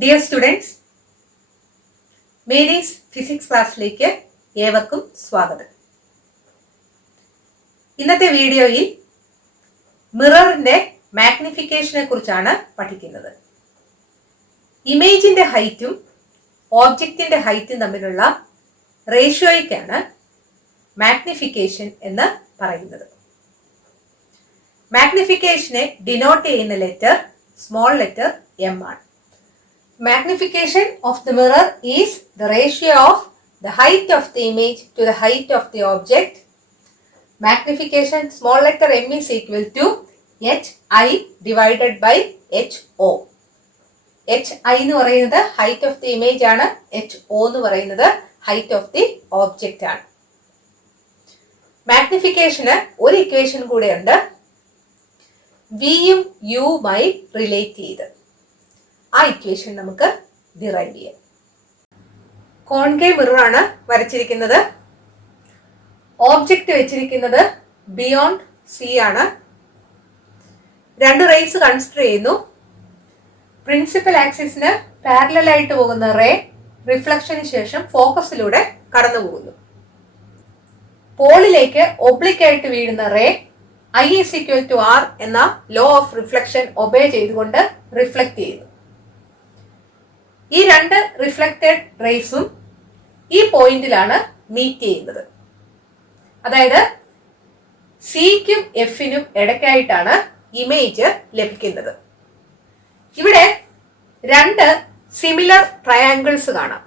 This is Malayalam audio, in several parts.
ഡിയർ സ്റ്റുഡൻസ്, മേരീസ് ഫിസിക്സ് ക്ലാസ്സിലേക്ക് ഏവർക്കും സ്വാഗതം. ഇന്നത്തെ വീഡിയോയിൽ മിററിന്റെ മാഗ്നിഫിക്കേഷനെ കുറിച്ചാണ് പഠിക്കുന്നത്. ഇമേജിന്റെ ഹൈറ്റും ഓബ്ജക്റ്റിന്റെ ഹൈറ്റും തമ്മിലുള്ള റേഷ്യോയ്ക്കാണ് മാഗ്നിഫിക്കേഷൻ എന്ന് പറയുന്നത്. മാഗ്നിഫിക്കേഷനെ ഡിനോട്ട് ചെയ്യുന്ന ലെറ്റർ സ്മോൾ ലെറ്റർ എം ആണ്. Magnification of the mirror is the ratio of the height of the image to the height of the object. Magnification small letter m is equal to hi divided by ho. hi എന്ന് പറയുന്നത് height of the image ആണ്, ho എന്ന് പറയുന്നത് height of the object ആണ്. മാഗ്നിഫിക്കേഷന് ഒരു ഇക്വേഷൻ കൂടെ ഉണ്ട്, വിയും യുമായി റിലേറ്റ് ചെയ്ത്. ആ ഇക്വേഷൻ നമുക്ക് ഡിറൈവ് ചെയ്യാം. കോൺകേവ് മിറർ ആണ് വരച്ചിരിക്കുന്നത്. ഓബ്ജക്റ്റ് വെച്ചിരിക്കുന്നത് ബിയോണ്ട് സി ആണ്. രണ്ട് റേസ് കൺസിഡർ ചെയ്യുന്നു. പ്രിൻസിപ്പൽ ആക്സിസിന് പാരലൽ ആയിട്ട് പോകുന്ന റേ റിഫ്ലക്ഷന് ശേഷം ഫോക്കസിലൂടെ കടന്നു പോകുന്നു. പോളിലേക്ക് ഒബ്ലിക് ആയിട്ട് വീഴുന്ന ray I is equal to R എന്ന ലോ ഓഫ് റിഫ്ലക്ഷൻ ഒബേ ചെയ്തുകൊണ്ട് റിഫ്ലക്ട് ചെയ്യുന്നു. ഈ രണ്ട് റിഫ്ലക്റ്റഡ് റേസും ഈ പോയിന്റിലാണ് മീറ്റ് ചെയ്യുന്നത്. അതായത് സിക്കും എഫിനും ഇടയ്ക്കായിട്ടാണ് ഇമേജ് ലഭിക്കുന്നത്. ഇവിടെ രണ്ട് സിമിലർ ട്രയാങ്കിൾസ് കാണാം,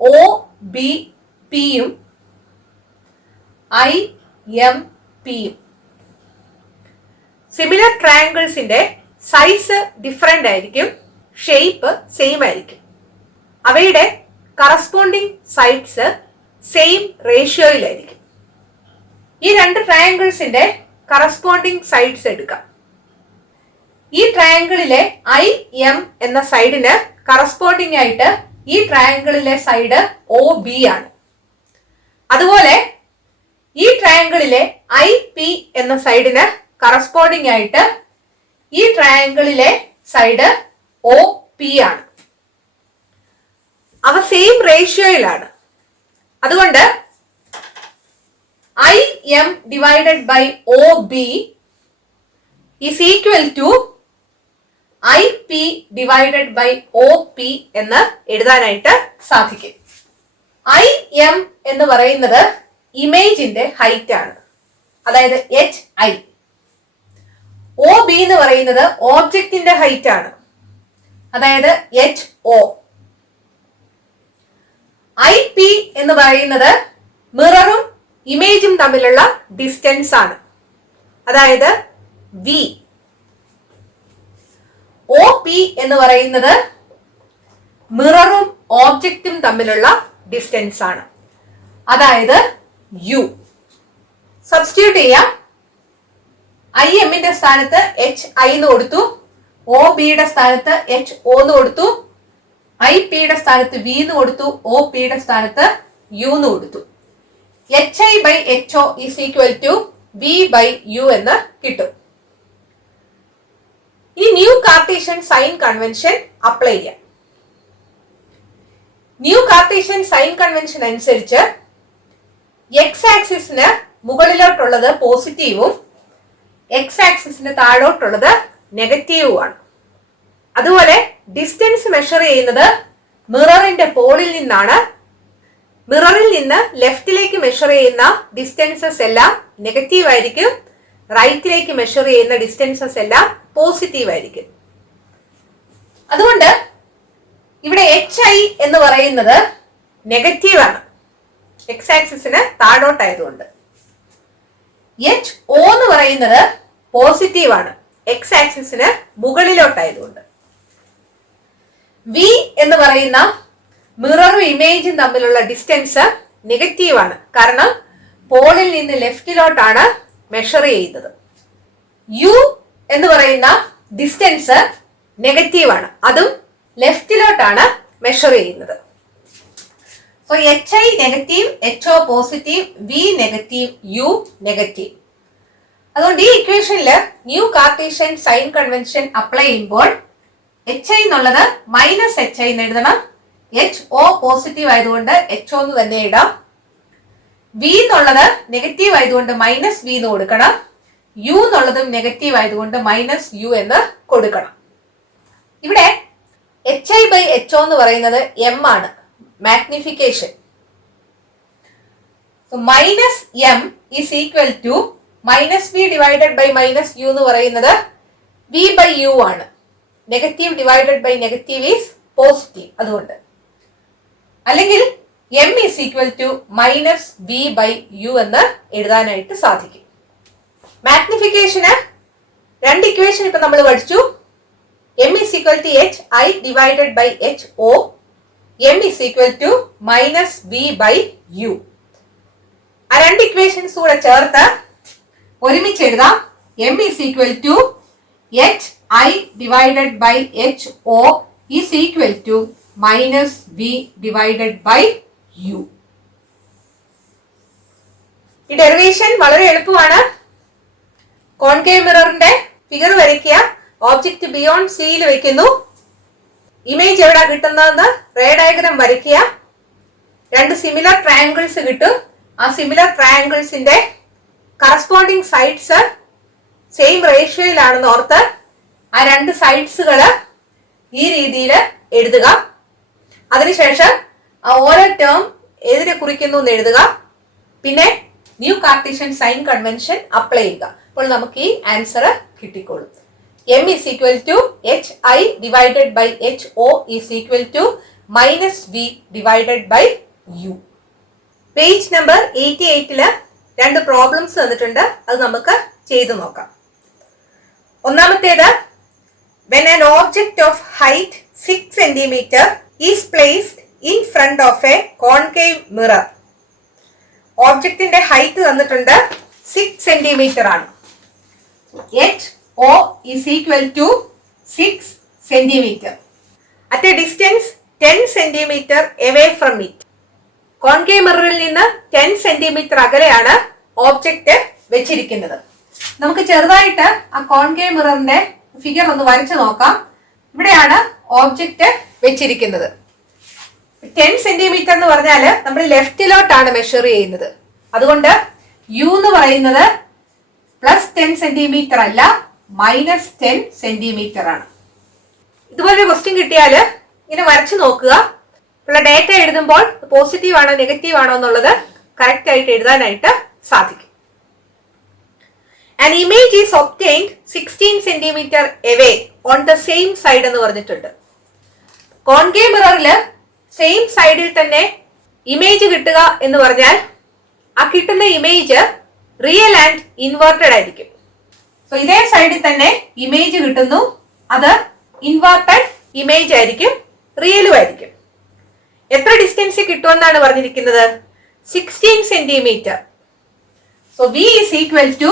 ഒ ബി പിയും ഐ എം പിയും. സിമിലർ ട്രയാങ്കിൾസിന്റെ സൈസ് ഡിഫറെന്റ് ആയിരിക്കും, ഷേപ്പ് സെയിം ആയിരിക്കും. അവയുടെ കറസ്പോണ്ടിങ് സൈഡ്സ് സെയിം റേഷ്യോയിലായിരിക്കും. ഈ രണ്ട് ട്രയാങ്കിൾസിന്റെ കറസ്പോണ്ടിങ് സൈഡ്സ് എടുക്കാം. ഈ ട്രയാങ്കിളിലെ ഐ എം എന്ന സൈഡിന് കറസ്പോണ്ടിങ് ആയിട്ട് ഈ ട്രയാങ്കിളിലെ സൈഡ് ഒ ബി ആണ്. അതുപോലെ ഈ ട്രയാങ്കിളിലെ ഐ പി എന്ന സൈഡിന് കറസ്പോണ്ടിങ് ആയിട്ട് ഈ ട്രയാങ്കിളിലെ സൈഡ് ഒ പി ആണ്. അവ സെയിം റേഷ്യോയിലാണ്. അതുകൊണ്ട് I M divided by O B is equal to I P divided by O P എന്ന് എഴുതാനായിട്ട് സാധിക്കും. ഐ എം എന്ന് പറയുന്നത് ഇമേജിന്റെ ഹൈറ്റ് ആണ്, അതായത് hi. ഒ ബി എന്ന് പറയുന്നത് ഓബ്ജക്റ്റിന്റെ ഹൈറ്റ് ആണ്, അതായത് ho. ഐ പി എന്ന് പറയുന്നത് മിററും ഇമേജും തമ്മിലുള്ള ഡിസ്റ്റൻസ് ആണ്, അതായത് വി. ഒ പി എന്ന് പറയുന്നത് മിററും ഓബ്ജക്റ്റും തമ്മിലുള്ള ഡിസ്റ്റൻസ് ആണ്, അതായത് യു. സബ്സ്റ്റിറ്റ്യൂട്ട് ചെയ്യാം. ഐ എമ്മിന്റെ സ്ഥാനത്ത് hi എന്ന് കൊടുത്തു, ഒ ബിയുടെ സ്ഥാനത്ത് ho എന്ന് കൊടുത്തു, ഐ പിയുടെ സ്ഥാനത്ത് വി എന്ന് കൊടുത്തു, ഒ പിയുടെ സ്ഥാനത്ത് യു എന്ന് കൊടുത്തു. hi by ho is equal to V by U എന്ന് കിട്ടും. ഈ new Cartesian sign convention apply ചെയ്യാം. ന്യൂ കാർട്ടീഷ്യൻ സൈൻ കൺവെൻഷൻ അനുസരിച്ച് എക്സ് ആക്സിസിന് മുകളിലോട്ടുള്ളത് പോസിറ്റീവും എക്സ് ആക്സിസിന് താഴോട്ടുള്ളത് നെഗറ്റീവുമാണ്. അതുപോലെ ഡിസ്റ്റൻസ് മെഷർ ചെയ്യുന്നത് മിററിന്റെ പോളിൽ നിന്നാണ്. മിററിൽ നിന്ന് ലെഫ്റ്റിലേക്ക് മെഷർ ചെയ്യുന്ന ഡിസ്റ്റൻസസ് എല്ലാം നെഗറ്റീവ് ആയിരിക്കും, റൈറ്റിലേക്ക് മെഷർ ചെയ്യുന്ന ഡിസ്റ്റൻസസ് എല്ലാം പോസിറ്റീവ് ആയിരിക്കും. അതുകൊണ്ട് ഇവിടെ hi എന്ന് പറയുന്നത് നെഗറ്റീവ് ആണ്, എക്സ് ആക്സിസിന് താഴോട്ടായതുകൊണ്ട്. ho എന്ന് പറയുന്നത് പോസിറ്റീവ് ആണ്, എക്സ് ആക്സിസിന് മുകളിലോട്ടായതുകൊണ്ട്. വി എന്ന് പറയുന്ന മിററും ഇമേജും തമ്മിലുള്ള ഡിസ്റ്റൻസ് നെഗറ്റീവ് ആണ്, കാരണം പോളിൽ നിന്ന് ലെഫ്റ്റിലോട്ടാണ് മെഷർ ചെയ്യുന്നത്. യു എന്ന് പറയുന്ന ഡിസ്റ്റൻസ് നെഗറ്റീവ് ആണ്, അതും ലെഫ്റ്റിലോട്ടാണ് മെഷർ ചെയ്യുന്നത്. So hi negative, ho positive, V negative, U negative. അതുകൊണ്ട് ഈ ഇക്വേഷനിൽ new Cartesian sign convention apply ചെയ്യുമ്പോൾ hi എന്നുള്ളത് -HI എന്ന് എഴുതണം. HO പോസിറ്റീവ് ആയതുകൊണ്ട് HO എന്ന് തന്നെ ഇടാം. V എന്നുള്ളത് നെഗറ്റീവ് ആയതുകൊണ്ട് -V എന്ന് കൊടുക്കണം. U എന്നുള്ളതും നെഗറ്റീവ് ആയതുകൊണ്ട് -U എന്ന് കൊടുക്കണം. ഇവിടെ HI/HO എന്ന് പറയുന്നത് M ആണ്, magnification. So -M is equal to -V divided by -U എന്ന് പറയുന്നത് V/U ആണ്. Negative divided by negative is positive. അതുകൊണ്ട് അല്ലെങ്കിൽ M is equal to -V/U എന്ന് എഴുതാനായിട്ട് സാധിക്കും. മാഗ്നിഫിക്കേഷന് രണ്ട് ഇക്വേഷൻ ഇപ്പൊ നമ്മൾ പഠിച്ചു. M is equal to HI divided by HO. M is equal to -V/U. ആ രണ്ട് ഇക്വേഷൻസ് കൂടെ ചേർത്ത് ഒരുമിച്ച് എഴുതാം. M is equal to HI divided by HO is equal to -V divided by U. ഈ ഡെറിവേഷൻ വളരെ എളുപ്പമാണ്. കോൺകേവ് മിററിന്റെ ഫിഗർ വരയ്ക്കുക. ഓബ്ജക്റ്റ് ബിയോണ്ട് സിയിൽ വെക്കുന്നു. ഇമേജ് എവിടെ കിട്ടുന്നതെന്ന് റേ ഡയഗ്രാം വരയ്ക്കുക. രണ്ട് സിമിലർ ട്രയാങ്കിൾസ് കിട്ടും. ആ സിമിലർ ട്രയാങ്കിൾസിന്റെ കറസ്പോണ്ടിങ് സൈഡ്സ് സെയിം റേഷ്യോയിലാണെന്ന് ഓർത്ത് ആ രണ്ട് സൈഡ്സുകൾ ഈ രീതിയിൽ എഴുതുക. അതിനുശേഷം ആ ഓരോ ടേം ഏതിനെ കുറിക്കുന്നു എന്ന് എഴുതുക. പിന്നെ new Cartesian sign convention apply ചെയ്യുക. അപ്പോൾ നമുക്ക് ഈ ആൻസർ കിട്ടിക്കോളും. M is equal to HI divided by HO is equal to -V divided by U. Page number 88 രണ്ട് പ്രോബ്ലംസ് തന്നിട്ടുണ്ട്. അത് നമുക്ക് ചെയ്തു നോക്കാം. ഒന്നാമത്തേത്, when an object of height 6 cm is placed in front of a concave mirror. ഓബ്ജക്റ്റിന്റെ ഹൈറ്റ് തന്നിട്ടുണ്ട് 6 cm ആണ്. HO is equal to 6 cm at a distance 10 cm away from it. Concave മിററിൽ നിന്ന് 10 cm അകലെയാണ് ഓബ്ജക്റ്റ് വെച്ചിരിക്കുന്നത്. നമുക്ക് ചെറുതായിട്ട് ആ കോൺകേവ് മിററിന്റെ ഫിഗർ ഒന്ന് വരച്ചു നോക്കാം. ഇവിടെയാണ് ഓബ്ജക്റ്റ് വെച്ചിരിക്കുന്നത്. 10 cm എന്ന് പറഞ്ഞാൽ നമ്മൾ ലെഫ്റ്റിലോട്ടാണ് മെഷർ ചെയ്യുന്നത്. അതുകൊണ്ട് U എന്ന് പറയുന്നത് +10 cm അല്ല, -10 cm ആണ്. ഇതുപോലൊരു ക്വസ്റ്റ്യൻ കിട്ടിയാൽ ഇങ്ങനെ വരച്ചു നോക്കുക. ഉള്ള ഡേറ്റ എഴുതുമ്പോൾ പോസിറ്റീവ് ആണോ നെഗറ്റീവ് ആണോ എന്നുള്ളത് കറക്റ്റ് ആയിട്ട് എഴുതാനായിട്ട് സാധിക്കും. An image is obtained 16 cm away on the same side എന്ന് പറഞ്ഞിട്ടുണ്ട്. കോൺകേവ് മിററിൽ സെയിം സൈഡിൽ തന്നെ ഇമേജ് കിട്ടുക എന്ന് പറഞ്ഞാൽ ആ കിട്ടുന്ന ഇമേജ് റിയൽ ആൻഡ് ഇൻവേർട്ടഡ് ആയിരിക്കും. സോ ഇതേ സൈഡിൽ തന്നെ ഇമേജ് കിട്ടുന്നു. അത് ഇൻവേർട്ടഡ് ഇമേജ് ആയിരിക്കും, റിയലും ആയിരിക്കും. എത്ര ഡിസ്റ്റൻസ് കിട്ടുമെന്നാണ് പറഞ്ഞിരിക്കുന്നത്? 16 cm. So V is equal to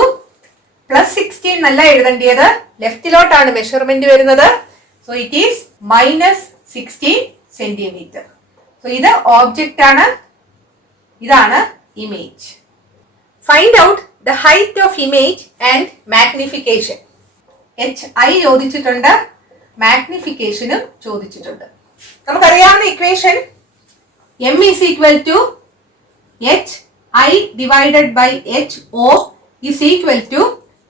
+16 എന്നല്ല എഴുതേണ്ടത്, ലെഫ്റ്റിലോട്ടാണ് മെഷർമെന്റ് വരുന്നത്. So it is -16 cm. So ഇത് ഓബ്ജക്റ്റ് ആണ്, ഇതാണ് image. Find out the height of image and magnification. HI ചോദിച്ചിട്ടുണ്ട്, മാഗ്നിഫിക്കേഷനും ചോദിച്ചിട്ടുണ്ട്. നമുക്കറിയാവുന്ന equation M is equal to HI divided by HO is equal to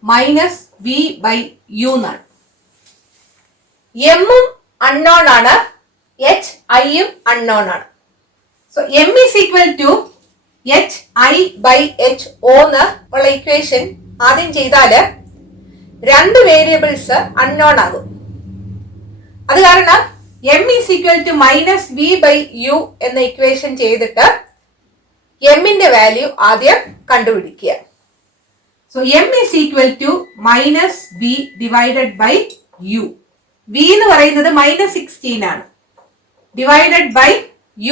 -V/U എന്നാണ്. M ഉം അൺനോൺ ആണ്, HI യും അൺനോൺ ആണ്. So M is equal to HI/HO എന്ന് ഉള്ള ഇക്വേഷൻ ആദ്യം ചെയ്താല് രണ്ട് വേരിയബിൾസ് അൺനോൺ ആകും. അത് കാരണം M is equal to -V/U എന്ന ഇക്വേഷൻ ചെയ്തിട്ട് M ന്റെ വാല്യൂ ആദ്യം കണ്ടുപിടിക്കുക. So M is equal to -V divided by U. V എന്ന് പറയുന്നത് -16 ആണ്. Divided by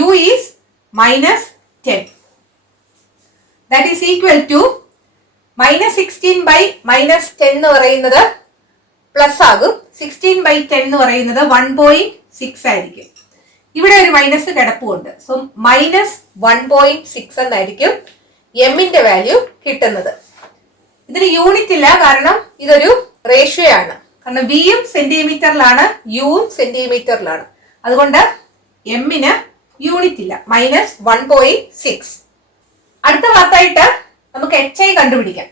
U is -10. That is equal to -16 by -10 എന്ന് പറയുന്നത് പ്ലസ് ആകും. 16/10 എന്ന് പറയുന്നത് 1.6 ആയിരിക്കും. ഇവിടെ ഒരു മൈനസ് കിടപ്പുണ്ട്. സോ -1.6 എന്നായിരിക്കും എമ്മിന്റെ വാല്യൂ കിട്ടുന്നത്. ഇതിന് യൂണിറ്റ് ഇല്ല, കാരണം ഇതൊരു റേഷ്യോ ആണ്. കാരണം വിയും സെന്റിമീറ്ററിലാണ്, യുവും സെന്റിമീറ്ററിലാണ്. അതുകൊണ്ട് എമ്മിന് യൂണിറ്റ് ഇല്ല, -1.6. അടുത്ത ഭാഗത്തായിട്ട് നമുക്ക് HI കണ്ടുപിടിക്കാം.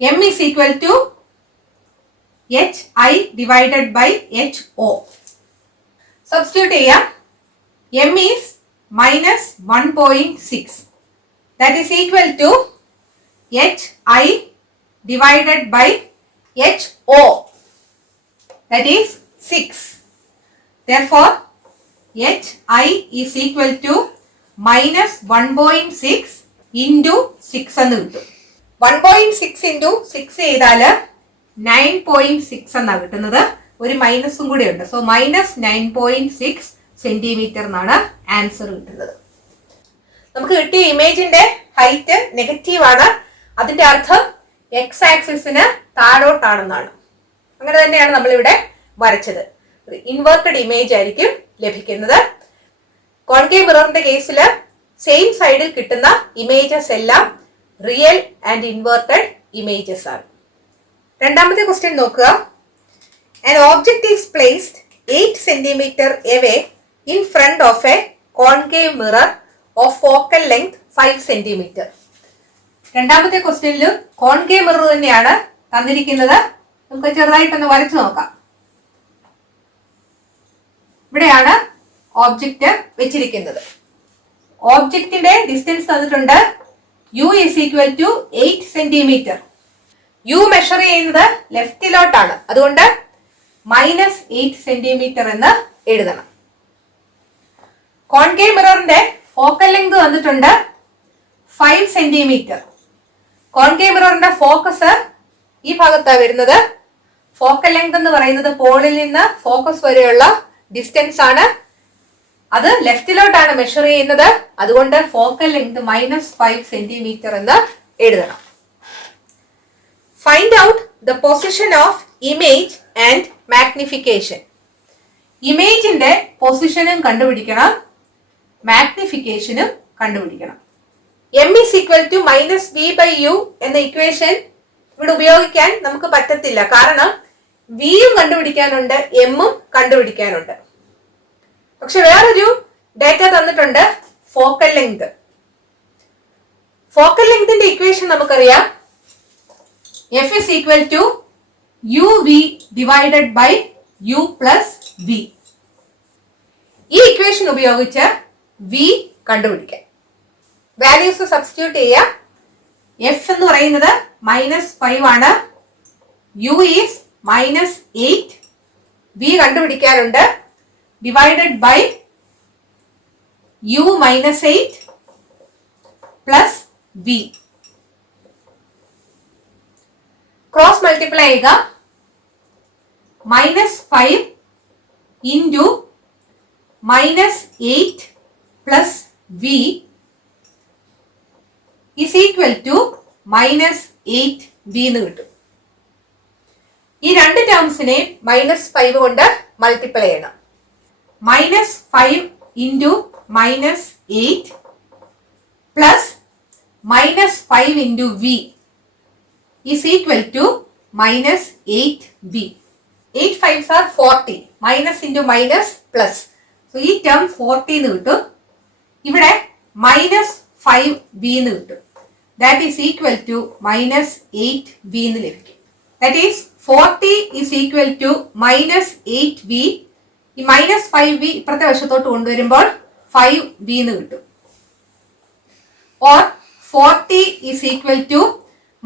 M is equal to HI divided by HO. Substitute ചെയ്യാം. M is -1.6. that is equal to HI divided by HO, that is 6. Therefore HI is equal to -1.6 into 6 എന്ന് കിട്ടും. 1.6 into 6 ചെയ്താൽ 9.6 എന്നാണ് കിട്ടുന്നത്. ഒരു മൈനസും കൂടെ ഉണ്ട്. സോ -9.6 സെന്റിമീറ്റർ എന്നാണ് ആൻസർ കിട്ടുന്നത്. നമുക്ക് കിട്ടിയ ഇമേജിന്റെ ഹൈറ്റ് നെഗറ്റീവ് ആണ്. അതിന്റെ അർത്ഥം എക്സ് ആക്സിസിന് താഴോട്ടാണെന്നാണ്. അങ്ങനെ തന്നെയാണ് നമ്മൾ ഇവിടെ വരച്ചത്. ഇൻവേർട്ടഡ് ഇമേജ് ആയിരിക്കും ലഭിക്കുന്നത്. കോൺകേവ് മിററിന്റെ കേസിൽ സെയിം സൈഡിൽ കിട്ടുന്ന ഇമേജസ് എല്ലാം റിയൽ ആൻഡ് ഇൻവേർട്ടഡ് ഇമേജസ് ആണ്. രണ്ടാമത്തെ ക്വസ്റ്റ്യൻ നോക്കുക. An object is placed 8 cm away in front of a concave mirror of focal length 5 cm. രണ്ടാമത്തെ ക്വസ്റ്റ്യനിൽ കോൺകേവ് മിറർ തന്നെയാണ് തന്നിരിക്കുന്നത്. നമുക്ക് ചെറുതായിട്ടൊന്ന് വരച്ചു നോക്കാം. ഇവിടെയാണ് ഓബ്ജക്റ്റ് വെച്ചിരിക്കുന്നത്. ഓബ്ജക്റ്റിന്റെ ഡിസ്റ്റൻസ് തന്നിട്ടുണ്ട്. U is equal to 8 centimetre. U measure ചെയ്യുന്നത് ലെഫ്റ്റിലോട്ടാണ്. അതുകൊണ്ട് -8 സെന്റിമീറ്റർ എന്ന് എഴുതണം. കോൺകേവ് മിററിന്റെ ഫോക്കൽ ലെങ്ത് വന്നിട്ടുണ്ട് 5 സെന്റിമീറ്റർ. കോൺകേവ് മിററിന്റെ ഫോക്കസ് ഈ ഭാഗത്താണ് വരുന്നത്. ഫോക്കൽ ലെങ്ത് എന്ന് പറയുന്നത് പോളിൽ നിന്ന് ഫോക്കസ് വരെയുള്ള ഡിസ്റ്റൻസ് ആണ്. അത് ലെഫ്റ്റിലോട്ടാണ് മെഷർ ചെയ്യുന്നത്. അതുകൊണ്ട് ഫോക്കൽ ലെങ്ത് -5 സെന്റിമീറ്റർ എന്ന് എഴുതണം. Find out the position of image and magnification. ഇമേജിന്റെ പൊസിഷനും കണ്ടുപിടിക്കണം, മാഗ്നിഫിക്കേഷനും കണ്ടുപിടിക്കണം. M is equal to -v/u എന്ന ഇക്വേഷൻ ഇവിടെ ഉപയോഗിക്കാൻ നമുക്ക് പറ്റത്തില്ല. കാരണം വിയും കണ്ടുപിടിക്കാനുണ്ട്, എമ്മും കണ്ടുപിടിക്കാനുണ്ട്. പക്ഷെ വേറൊരു ഡേറ്റ തന്നിട്ടുണ്ട്, ഫോക്കൽ ലെങ്ത്. ഫോക്കൽ ലെങ്തിന്റെ ഇക്വേഷൻ നമുക്കറിയാം. F is equal to uv divided by u plus v. ഈ ഇക്വേഷൻ ഉപയോഗിച്ച് v കണ്ടുപിടിക്കാം. വാല്യൂസ് സബ്സ്റ്റിറ്റ്യൂട്ട് ചെയ്യാം. F എന്ന് പറയുന്നത് -5 ആണ്. u is -8. v കണ്ടുപിടിക്കാറുണ്ട്. Divided by u -8 plus v. Cross multiply ചെയ്യുക. -5 into -8 plus v is equal to -8v എന്ന് കിട്ടും. ഈ രണ്ട് ടേംസിനെ -5 കൊണ്ട് മൾട്ടിപ്ലൈ ചെയ്യണം. -5 into -8 plus -5 into v is equal to -8v. 8 5s are 40. Minus into minus plus. So ഈ term 40 എന്ന് കിട്ടും. ഇവിടെ -5v എന്ന് കിട്ടും. That is equal to -8v എന്ന് ലഭിക്കും. That is 40 is equal to -8v. ഈ -5v ഇപ്പുറത്തെ വശത്തോട്ട് കൊണ്ടുവരുമ്പോൾ 5v എന്ന് കിട്ടും. Or 40 is equal to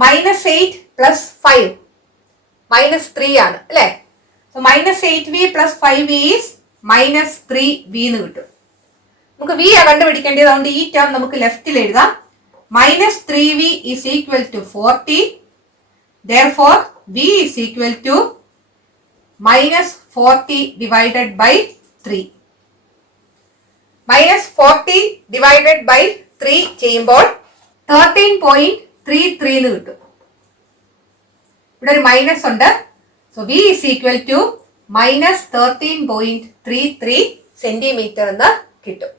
-8 plus 5 -3 ആണ് അല്ലെ. So -8v plus 5v is -3v എന്ന് കിട്ടും. നമുക്ക് v കണ്ടുപിടിക്കേണ്ടത്. അതുകൊണ്ട് ഈ ടേം നമുക്ക് ലെഫ്റ്റിൽ എഴുതാം. -3v is equal to 40. Therefore v is equal to -40 divided by 3. -40 divided by 3 ചെയ്യുമ്പോൾ 13.33 എന്ന് കിട്ടും. ഇവിടെ ഒരു മൈനസ് ഉണ്ട്. So v is equal to -13.33 centimetre എന്ന് കിട്ടും.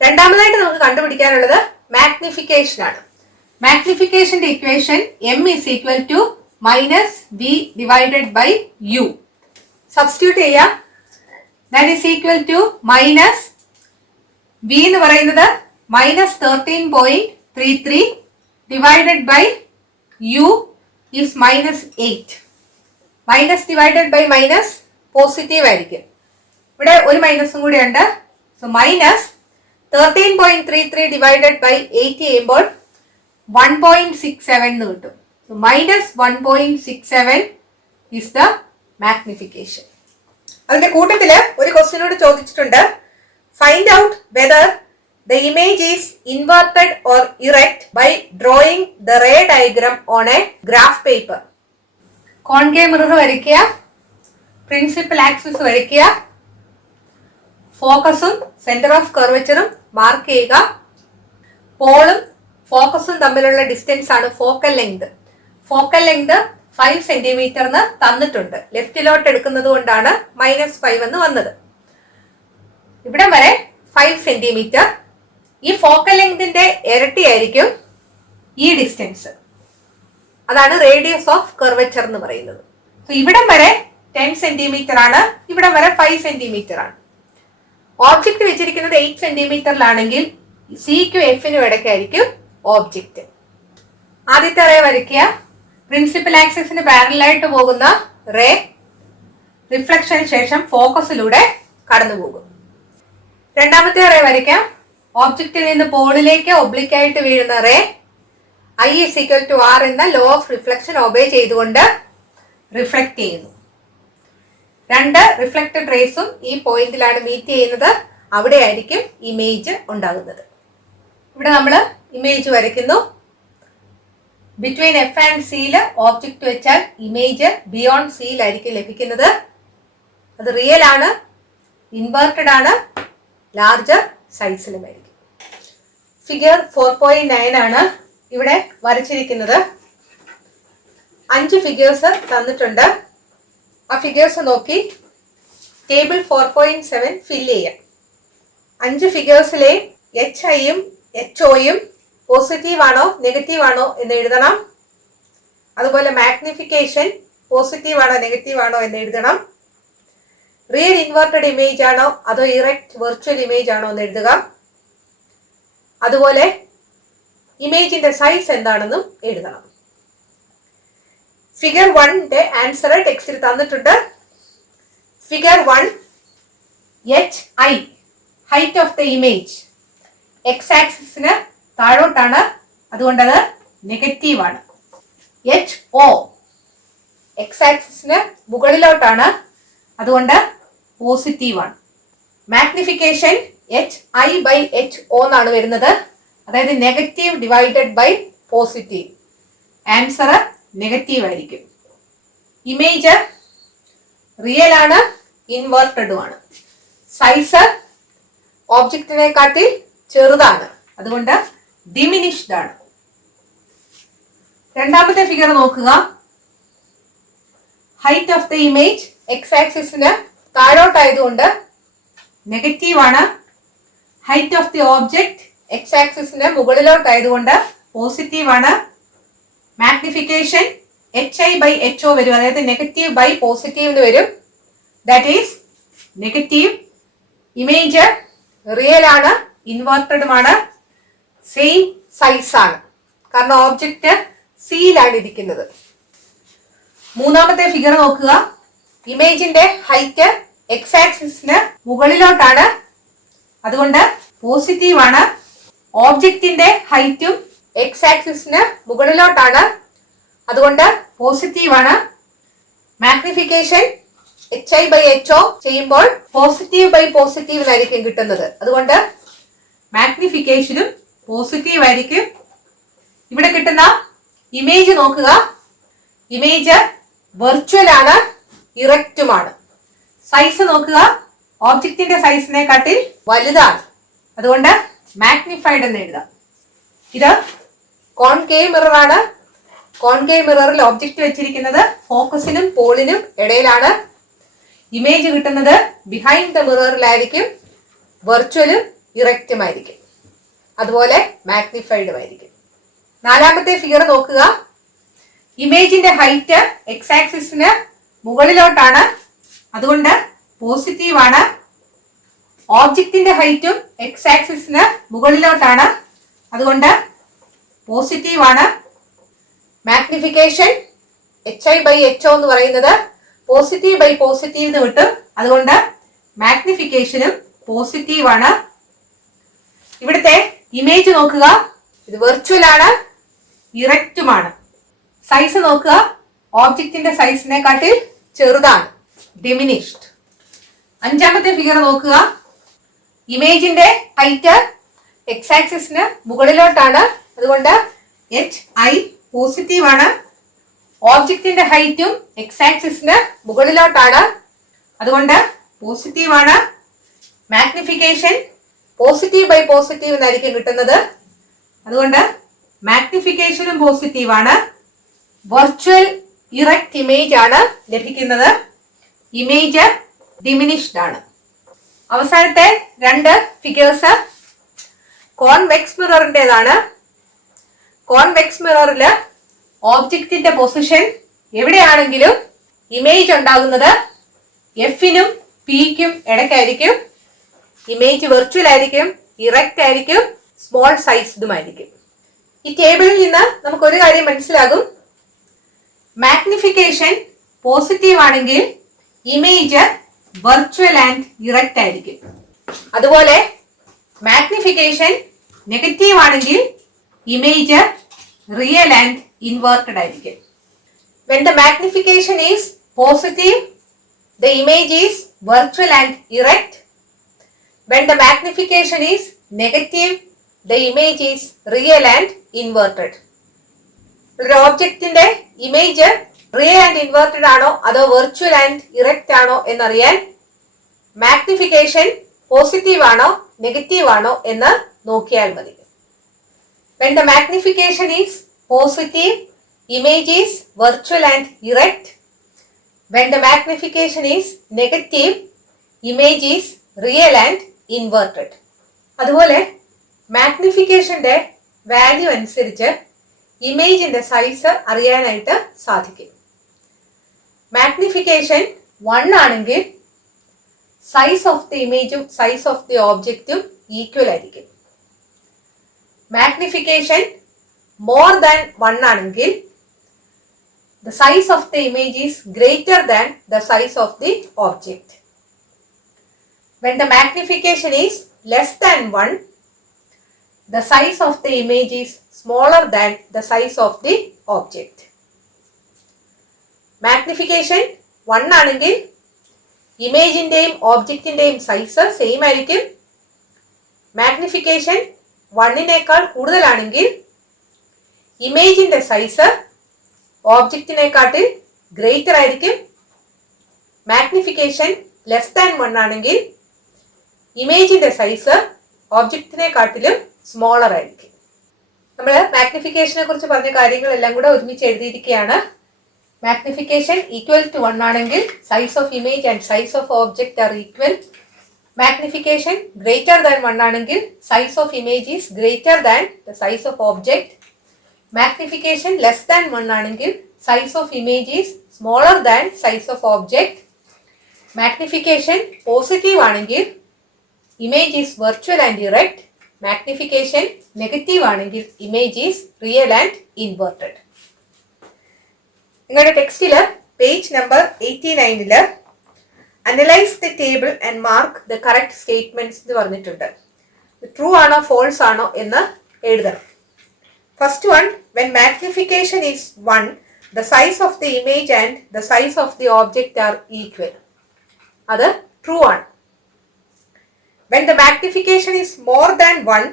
രണ്ടാമതായിട്ട് നമുക്ക് കണ്ടുപിടിക്കാനുള്ളത് മാഗ്നിഫിക്കേഷൻ ആണ്. മാഗ്നിഫിക്കേഷന്റെ equation m is equal to minus v divided by u. Substitute ചെയ്യാം. That is equal to minus v എന്ന് പറയുന്നത് minus 13.33 divided by u is minus 8. Minus divided by minus positive ആയിരിക്കും. ഇവിടെ ഒരു മൈനസും കൂടി ഉണ്ട്. സോ മൈനസ് 13.33 ഡിവൈഡഡ് ബൈ 8 ചെയ്യുമ്പോൾ 1.67 എന്ന് കിട്ടും. So minus 1.67 is the magnification. അതിന്റെ കൂട്ടത്തില് ഒരു ക്വസ്റ്റ്യനോട് ചോദിച്ചിട്ടുണ്ട്, find out whether the image is inverted or erect by drawing the ray diagram on a graph paper. Concave mirror വരയ്ക്കുക, പ്രിൻസിപ്പൽ ആക്സിസ് വരയ്ക്കുക, ഫോക്കസും സെന്റർ ഓഫ് കർവച്ചറും മാർക്ക് ചെയ്യുക. പോളും ഫോക്കസും തമ്മിലുള്ള ഡിസ്റ്റൻസ് ആണ് ഫോക്കൽ ലെങ്ത്. ഫോക്കൽ ലെങ്ത് 5 സെന്റിമീറ്ററിന് തന്നിട്ടുണ്ട്. ലെഫ്റ്റിലോട്ട് എടുക്കുന്നത് കൊണ്ടാണ് -5 എന്ന് വന്നത്. ഇവിടെ വരെ 5 സെന്റിമീറ്റർ. ഈ ഫോക്കൽ ലെങ്തിന്റെ ഇരട്ടിയായിരിക്കും ഈ ഡിസ്റ്റൻസ്. അതാണ് റേഡിയസ് ഓഫ് കർവച്ചർ എന്ന് പറയുന്നത്. സോ ഇവിടം വരെ 10 സെന്റിമീറ്റർ ആണ്, ഇവിടം വരെ 5 സെന്റിമീറ്റർ ആണ്. ഓബ്ജക്റ്റ് വെച്ചിരിക്കുന്നത് 8 സെന്റിമീറ്ററിലാണെങ്കിൽ സിക്കും എഫിനും ഇടയ്ക്കായിരിക്കും ഓബ്ജക്റ്റ്. ആദ്യത്തെ റേ വരയ്ക്കുക. പ്രിൻസിപ്പൽ ആക്സിസിന് പാരലായിട്ട് പോകുന്ന റേ റിഫ്ലക്ഷന് ശേഷം ഫോക്കസിലൂടെ കടന്നു പോകും. രണ്ടാമത്തെ റേ വരയ്ക്കാം. ഓബ്ജക്റ്റിൽ നിന്ന് പോളിലേക്ക് ഒബ്ലിക് ആയിട്ട് വീഴുന്ന ray I is equal to R എന്ന ലോ ഓഫ് റിഫ്ലക്ഷൻ ഒബേ ചെയ്തുകൊണ്ട് റിഫ്ലക്ട് ചെയ്യുന്നു. രണ്ട് റിഫ്ലക്റ്റഡ് റേസും ഈ പോയിന്റിലാണ് മീറ്റ് ചെയ്യുന്നത്. അവിടെ ആയിരിക്കും ഇമേജ് ഉണ്ടാകുന്നത്. ഇവിടെ നമ്മൾ ഇമേജ് വരയ്ക്കുന്നു. ബിറ്റ്വീൻ എഫ് ആൻഡ് സിയിൽ ഓബ്ജക്റ്റ് വെച്ചാൽ ഇമേജ് ബിയോണ്ട് സിയിലായിരിക്കും ലഭിക്കുന്നത്. അത് റിയൽ ആണ്, ഇൻവേർട്ടഡ് ആണ്, ലാർജർ സൈസിലുമായിരിക്കും. ഫിഗർ 4.9 ആണ് ഇവിടെ വരച്ചിരിക്കുന്നത്. 5 ഫിഗേഴ്സ് തന്നിട്ടുണ്ട്. ആ ഫിഗേഴ്സ് നോക്കി ടേബിൾ 4.7 ഫില്ല് ചെയ്യാം. 5 ഫിഗേഴ്സിലെ HIയും HOയും പോസിറ്റീവ് ആണോ നെഗറ്റീവ് ആണോ എന്ന് എഴുതണം. അതുപോലെ മാഗ്നിഫിക്കേഷൻ പോസിറ്റീവ് ആണോ നെഗറ്റീവ് ആണോ എന്ന് എഴുതണം. റിയൽ ഇൻവേർട്ടഡ് ഇമേജ് ആണോ അതോ ഇറക്റ്റ് വെർച്വൽ ഇമേജ് ആണോ എന്ന് എഴുതുക. അതുപോലെ ഇമേജിന്റെ സൈസ് എന്താണെന്നും എഴുതണം. ഫിഗർ 1ന്റെ ആൻസർ ടെക്സ്റ്റിൽ തന്നിട്ടുണ്ട്. Figure 1 HI height of the image x ആക്സിസിന് താഴോട്ടാണ്, അതുകൊണ്ടത് നെഗറ്റീവ് ആണ്. HO എക്സ് ആക്സിസിന് മുകളിലോട്ടാണ്, അതുകൊണ്ട് പോസിറ്റീവ് ആണ്. മാഗ്നിഫിക്കേഷൻ HI/HO എന്നാണ് വരുന്നത്. അതായത് negative divided by positive. Answer negative ആയിരിക്കും. ഇമേജ് റിയൽ ആണ്, ഇൻവേർട്ടഡും ആണ്. സൈസ് ഓബ്ജക്റ്റിനെക്കാട്ടിൽ ചെറുതാണ്, അതുകൊണ്ട് ഡിമിനിഷ്ഡ് ആണ്. രണ്ടാമത്തെ ഫിഗർ നോക്കുക. Height of the image x ആക്സിസിന് താഴോട്ടായതുകൊണ്ട് നെഗറ്റീവ് ആണ്. Height of the object x ആക്സിസിന് മുകളിലോട്ടായതുകൊണ്ട് പോസിറ്റീവ് ആണ്. മാഗ്നിഫിക്കേഷൻ HI/HO വരും, അതായത് നെഗറ്റീവ് ബൈ പോസിറ്റീവ് എന്ന് വരും. That is negative. Image real ആണ്, ഇൻവേർട്ടഡുമാണ്, സെയിം സൈസ് ആണ്, കാരണം ഓബ്ജക്റ്റ് സിയിലാണ് ഇരിക്കുന്നത്. മൂന്നാമത്തെ ഫിഗർ നോക്കുക. ഇമേജിന്റെ ഹൈറ്റ് എക്സ് ആക്സിസിന് മുകളിലോട്ടാണ്, അതുകൊണ്ട് പോസിറ്റീവ് ആണ്. ഓബ്ജക്റ്റിന്റെ ഹൈറ്റും എക്സ് ആക്സിസിന് മുകളിലോട്ടാണ്, അതുകൊണ്ട് പോസിറ്റീവ് ആണ്. മാഗ്നിഫിക്കേഷൻ HI/HO ചെയ്യുമ്പോൾ പോസിറ്റീവ് ബൈ പോസിറ്റീവ് ആയിരിക്കും കിട്ടുന്നത്, അതുകൊണ്ട് മാഗ്നിഫിക്കേഷനും പോസിറ്റീവ് ആയിരിക്കും. ഇവിടെ കിട്ടുന്ന ഇമേജ് നോക്കുക. ഇമേജ് വെർച്വൽ ആണ്, ഇറക്റ്റുമാണ്. സൈസ് നോക്കുക. ഓബ്ജക്റ്റിന്റെ സൈസിനെക്കാട്ടിൽ വലുതാണ്, അതുകൊണ്ട് മാഗ്നിഫൈഡ് എന്ന് എഴുതാം. ഇത് കോൺകേവ് മിറർ ആണ്. കോൺകേവ് മിററിൽ ഒബ്ജക്റ്റ് വെച്ചിരിക്കുന്നത് ഫോക്കസിനും പോളിനും ഇടയിലാണ്. ഇമേജ് കിട്ടുന്നത് ബിഹൈൻഡ് ദ മിററിലായിരിക്കും. വെർച്വലും ഇറക്റ്റും ആയിരിക്കും, അതുപോലെ മാഗ്നിഫൈഡും ആയിരിക്കും. നാലാമത്തെ ഫിഗർ നോക്കുക. ഇമേജിന്റെ ഹൈറ്റ് എക്സ് ആക്സിസിന് മുകളിലോട്ടാണ്, അതുകൊണ്ട് പോസിറ്റീവ് ആണ്. ഓബ്ജക്റ്റിന്റെ ഹൈറ്റും എക്സ് ആക്സിസിന് മുകളിലോട്ടാണ്, അതുകൊണ്ട് പോസിറ്റീവ് ആണ്. മാഗ്നിഫിക്കേഷൻ HI/HO എന്ന് പറയുന്നത് പോസിറ്റീവ് ബൈ പോസിറ്റീവ് എന്ന് കിട്ടും, അതുകൊണ്ട് മാഗ്നിഫിക്കേഷനും പോസിറ്റീവ് ആണ്. ഇവിടുത്തെ ഇമേജ് നോക്കുക, ഇത് വെർച്വൽ ആണ്, ഇറക്റ്റുമാണ്. സൈസ് നോക്കുക, ഓബ്ജക്റ്റിന്റെ സൈസിനെക്കാട്ടിൽ ചെറുതാണ്, ഡിമിനിഷ്ഡ്. അഞ്ചാമത്തെ ഫിഗർ നോക്കുക, ഇമേജിന്റെ ഹൈറ്റ് എക്സ് ആക്സിസിന് മുകളിലോട്ടാണ്, അതുകൊണ്ട് HI പോസിറ്റീവ് ആണ്. ഓബ്ജക്റ്റിന്റെ ഹൈറ്റും എക്സ് ആക്സിസിന് മുകളിലോട്ടാണ്, അതുകൊണ്ട് പോസിറ്റീവ് ആണ്. മാഗ്നിഫിക്കേഷൻ പോസിറ്റീവ് ബൈ പോസിറ്റീവ് എന്നായിരിക്കും കിട്ടുന്നത്, അതുകൊണ്ട് മാഗ്നിഫിക്കേഷനും പോസിറ്റീവ് ആണ്. വെർച്വൽ ഇറക്റ്റ് ഇമേജ് ആണ് ലഭിക്കുന്നത്, ഇമേജ് ഡിമിനിഷ്ഡ് ആണ്. അവസാനത്തെ രണ്ട് ഫിഗേഴ്സ് കോൺവെക്സ് മിററിൻ്റെതാണ്. കോൺവെക്സ് മിററിൽ ഓബ്ജക്റ്റിന്റെ പൊസിഷൻ എവിടെയാണെങ്കിലും ഇമേജ് ഉണ്ടാകുന്നത് എഫിനും പിക്കും ഇടയ്ക്കായിരിക്കും. ഇമേജ് വെർച്വൽ ആയിരിക്കും, ഇറക്റ്റ് ആയിരിക്കും, സ്മോൾ സൈസ്ഡുമായിരിക്കും. ഈ ടേബിളിൽ നിന്ന് നമുക്ക് ഒരു കാര്യം മനസ്സിലാകും, മാഗ്നിഫിക്കേഷൻ പോസിറ്റീവ് ആണെങ്കിൽ ഇമേജ് വെർച്വൽ ആൻഡ് ഇറക്റ്റ് ആയിരിക്കും. അതുപോലെ മാഗ്നിഫിക്കേഷൻ നെഗറ്റീവ് ആണെങ്കിൽ ഇമേജ് റിയൽ ആൻഡ് ഇൻവേർട്ടഡ് ആയിരിക്കും. When the magnification is positive, the image is virtual and erect. When the magnification is negative, the image is real and inverted. ഒരു ഓബ്ജക്റ്റിന്റെ ഇമേജ് റിയൽ ആൻഡ് ഇൻവേർട്ടഡ് ആണോ അതോ വെർച്വൽ ആൻഡ് ഇറക്റ്റ് ആണോ എന്നറിയാൻ മാഗ്നിഫിക്കേഷൻ പോസിറ്റീവ് ആണോ നെഗറ്റീവ് ആണോ എന്ന് നോക്കിയാൽ മതി. When the magnification is positive, image is virtual and erect. When the magnification is negative, image is real and inverted. അതുപോലെ മാഗ്നിഫിക്കേഷന്റെ വാല്യൂ അനുസരിച്ച് ഇമേജിന്റെ സൈസ് അറിയാനായിട്ട് സാധിക്കും. മാഗ്നിഫിക്കേഷൻ 1 ആണെങ്കിൽ സൈസ് ഓഫ് ദി ഇമേജും സൈസ് ഓഫ് ദി ഓബ്ജക്റ്റും ഈക്വൽ ആയിരിക്കും. മാഗ്നിഫിക്കേഷൻ മോർ ദാൻ 1 ആണെങ്കിൽ the size of the image is greater than the size of the object. When the magnification is less than 1, the size of the image is smaller than the size of the object. Magnification 1 ആണെങ്കിൽ ഇമേജിന്റെയും ഓബ്ജക്റ്റിന്റെയും സൈസ് സെയിം ആയിരിക്കും. മാഗ്നിഫിക്കേഷൻ 1നേക്കാൾ കൂടുതലാണെങ്കിൽ ഇമേജിന്റെ സൈസ് ഓബ്ജക്റ്റിനെക്കാട്ടിൽ ഗ്രേറ്റർ ആയിരിക്കും. മാഗ്നിഫിക്കേഷൻ ലെസ് ദാൻ 1 ആണെങ്കിൽ ഇമേജിന്റെ സൈസ് ഓബ്ജക്റ്റിനെക്കാട്ടിലും സ്മോളർ ആയിരിക്കും. നമ്മൾ മാഗ്നിഫിക്കേഷനെ കുറിച്ച് പറഞ്ഞ കാര്യങ്ങളെല്ലാം കൂടെ ഒരുമിച്ച് എഴുതിയിരിക്കുകയാണ്. മാഗ്നിഫിക്കേഷൻ ഈക്വൽ ടു 1 ആണെങ്കിൽ size of image and size of object are equal. Magnification greater than 1 ആണെങ്കിൽ size of image is greater than the size of object. Magnification less than 1 ആണെങ്കിൽ size of image is smaller than size of object. Magnification positive ആണെങ്കിൽ image is virtual and erect. Magnification negative ആണെങ്കിൽ image is real and inverted. നിങ്ങളുടെ ടെക്സ്റ്റിൽ page number 89 analyse the table and mark the correct statements എന്ന് പറഞ്ഞിട്ടുണ്ട്. ട്രൂ ആണോ ഫോൾസ് ആണോ എന്ന് എഴുതണം. First one, when magnification is 1, the size of the image and the size of the object are equal. അത് true ആണ്. When the magnification is more than 1,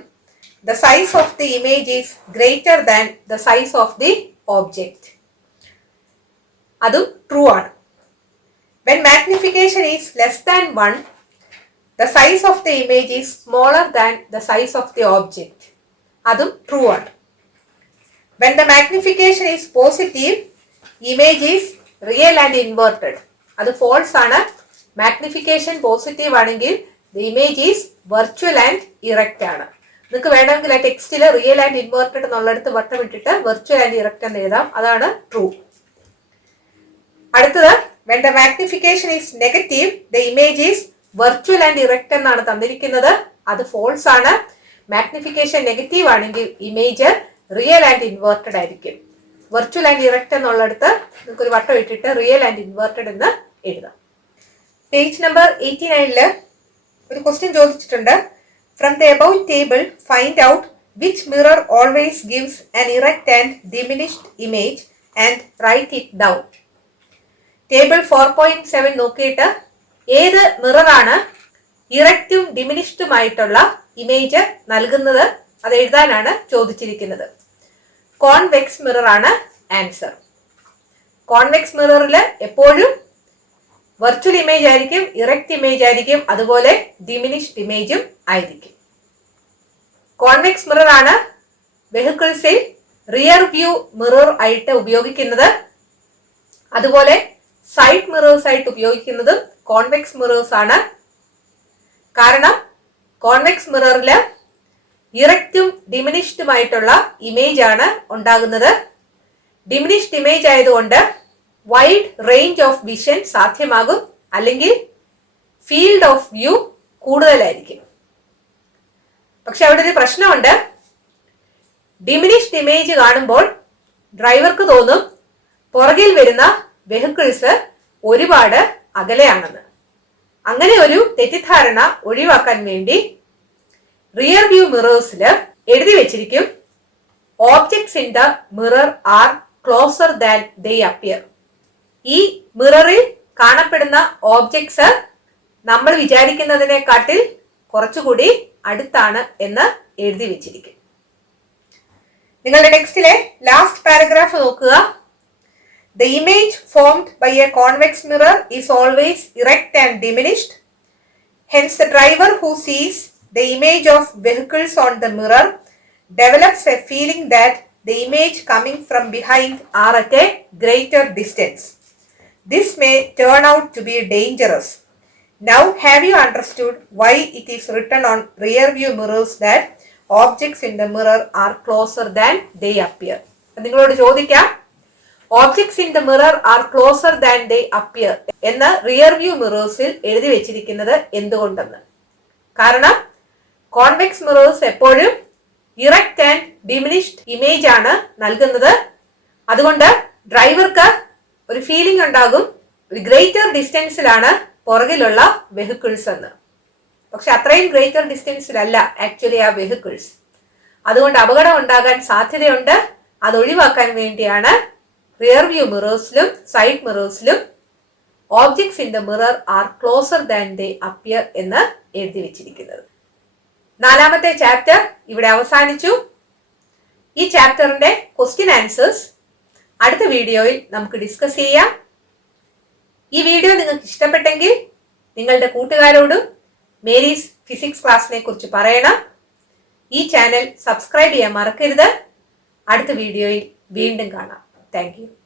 the size of the image is greater than the size of the object. അതും true ആണ്. When magnification is less than 1, the size of the image is smaller than the size of the object. അതും true ആണ്. When the magnification is positive, image is real and inverted. അത് false ആണ്. Magnification positive ആണെങ്കിൽ the image is virtual and erect ആണ്. നിങ്ങൾക്ക് വേണമെങ്കിൽ ആ ടെക്സ്റ്റിൽ റിയൽ ആൻഡ് ഇൻവേർട്ടഡ് എന്നുള്ളിടത്ത് വട്ടം ഇട്ടിട്ട് വെർച്വൽ ആൻഡ് ഇറക്റ്റ് എന്ന് എഴുതാം. അതാണ് ട്രൂ. അടുത്തത് when the magnification is negative the image is virtual and erect എന്നാണ് തന്നിരിക്കുന്നത്. അത് ഫോൾസ് ആണ്. മാഗ്നിഫിക്കേഷൻ നെഗറ്റീവ് ആണെങ്കിൽ ഇമേജ് റിയൽ ആൻഡ് ഇൻവേർട്ടഡ് ആയിരിക്കും. വെർച്വൽ ആൻഡ് ഇറക്റ്റ് എന്നുള്ളിടത്ത് നിങ്ങൾക്ക് ഒരു വട്ടം ഇട്ടിട്ട് റിയൽ ആൻഡ് ഇൻവേർട്ടഡ് എന്ന് എഴുതാം. പേജ് നമ്പർ 89 ഒരു ക്വസ്റ്റ്യൻ ചോദിച്ചിട്ടുണ്ട്. From the above table find out which mirror always gives an erect and diminished image and write it down. Table 4.7 നോക്കിയിട്ട് ഏത് മിററാണ് ഇറക്റ്റും ഡിമിനിഷ്ഡുമായിട്ടുള്ള ഇമേജ് നൽകുന്നത് അത് എഴുതാനാണ് ചോദിച്ചിരിക്കുന്നത്. കോൺവെക്സ് മിറർ ആണ് ആൻസർ. കോൺവെക്സ് മിററിൽ എപ്പോഴും വെർച്വൽ ഇമേജ് ആയിരിക്കും, ഇറക്റ്റ് ഇമേജ് ആയിരിക്കും, അതുപോലെ ഡിമിനിഷ്ഡ് ഇമേജും ആയിരിക്കും. കോൺവെക്സ് മിറർ ആണ് വെഹിക്കിൾസിൽ റിയർ വ്യൂ മിറർ ആയിട്ട് ഉപയോഗിക്കുന്നത്. അതുപോലെ സൈഡ് മിറേഴ്സ് ആയിട്ട് ഉപയോഗിക്കുന്നതും കോൺവെക്സ് മിറേഴ്സ് ആണ്. കാരണം കോൺവെക്സ് മിററിൽ ഇറക്റ്റും ഡിമിനിഷ്ഡുമായിട്ടുള്ള ഇമേജ് ആണ് ഉണ്ടാകുന്നത്. ഡിമിനിഷ്ഡ് ഇമേജ് ആയതുകൊണ്ട് വൈഡ് റേഞ്ച് ഓഫ് വിഷൻ സാധ്യമാകും, അല്ലെങ്കിൽ ഫീൽഡ് ഓഫ് വ്യൂ കൂടുതലായിരിക്കും. പക്ഷെ അവിടെ ഒരു പ്രശ്നമുണ്ട്. ഡിമിനിഷ്ഡ് ഇമേജ് കാണുമ്പോൾ ഡ്രൈവർക്ക് തോന്നും പുറകിൽ വരുന്ന വെഹിക്കിൾസ് ഒരുപാട് അകലെയാണെന്ന്. അങ്ങനെ ഒരു തെറ്റിദ്ധാരണ ഒഴിവാക്കാൻ വേണ്ടി റിയർ വ്യൂ മിറേഴ്സിൽ എഴുതി വെച്ചിരിക്കും objects in the mirror are closer than they appear. ഈ മിററിൽ കാണപ്പെടുന്ന ഓബ്ജക്ട്സ് നമ്മൾ വിചാരിക്കുന്നതിനെക്കാട്ടിൽ കുറച്ചുകൂടി അടുത്താണ് എന്ന് എഴുതി വെച്ചിരിക്കും. നിങ്ങളുടെ ടെക്സ്റ്റിലെ ലാസ്റ്റ് പാരഗ്രാഫ് നോക്കുക. The image formed by a convex mirror is always erect and diminished. Hence, the driver who sees the image of vehicles on the mirror develops a feeling that the image coming from behind are at a greater distance. This may turn out to be dangerous. Now, have you understood why it is written on rear view mirrors that objects in the mirror are closer than they appear? നിങ്ങളോട് ചോദിക്കാം, objects in the mirror are closer than they appear എന്ന് റിയർ വ്യൂ മിറേഴ്സിൽ എഴുതി വെച്ചിരിക്കുന്നത് എന്തുകൊണ്ടെന്ന്. കാരണം കോൺവെക്സ് മിറേഴ്സ് എപ്പോഴും ഇറക്റ്റ് ആൻഡ് ഡിമിനിഷ്ഡ് ഇമേജ് ആണ് നൽകുന്നത്. അതുകൊണ്ട് ഡ്രൈവർക്ക് ഒരു ഫീലിംഗ് ഉണ്ടാകും ഒരു ഗ്രേറ്റർ ഡിസ്റ്റൻസിലാണ് പുറകിലുള്ള വെഹിക്കിൾസ് എന്ന്. പക്ഷെ അത്രയും ഗ്രേറ്റർ ഡിസ്റ്റൻസിലല്ല ആക്ച്വലി ആ വെഹിക്കിൾസ്. അതുകൊണ്ട് അപകടം ഉണ്ടാകാൻ സാധ്യതയുണ്ട്. അത് ഒഴിവാക്കാൻ വേണ്ടിയാണ് റിയർ വ്യൂ മിറേഴ്സിലും സൈഡ് മിറേഴ്സിലും objects in the mirror are closer than they appear എന്ന് എഴുതി വെച്ചിരിക്കുന്നത്. 4ാമത്തെ ചാപ്റ്റർ ഇവിടെ അവസാനിച്ചു. ഈ ചാപ്റ്ററിന്റെ ക്വസ്റ്റ്യൻ ആൻസേഴ്സ് അടുത്ത വീഡിയോയിൽ നമുക്ക് ഡിസ്കസ് ചെയ്യാം. ഈ വീഡിയോ നിങ്ങൾക്ക് ഇഷ്ടപ്പെട്ടെങ്കിൽ നിങ്ങളുടെ കൂട്ടുകാരോടും മേരീസ് ഫിസിക്സ് ക്ലാസ്സിനെ കുറിച്ച് പറയണം. ഈ ചാനൽ സബ്സ്ക്രൈബ് ചെയ്യാൻ മറക്കരുത്. അടുത്ത വീഡിയോയിൽ വീണ്ടും കാണാം. Thank you.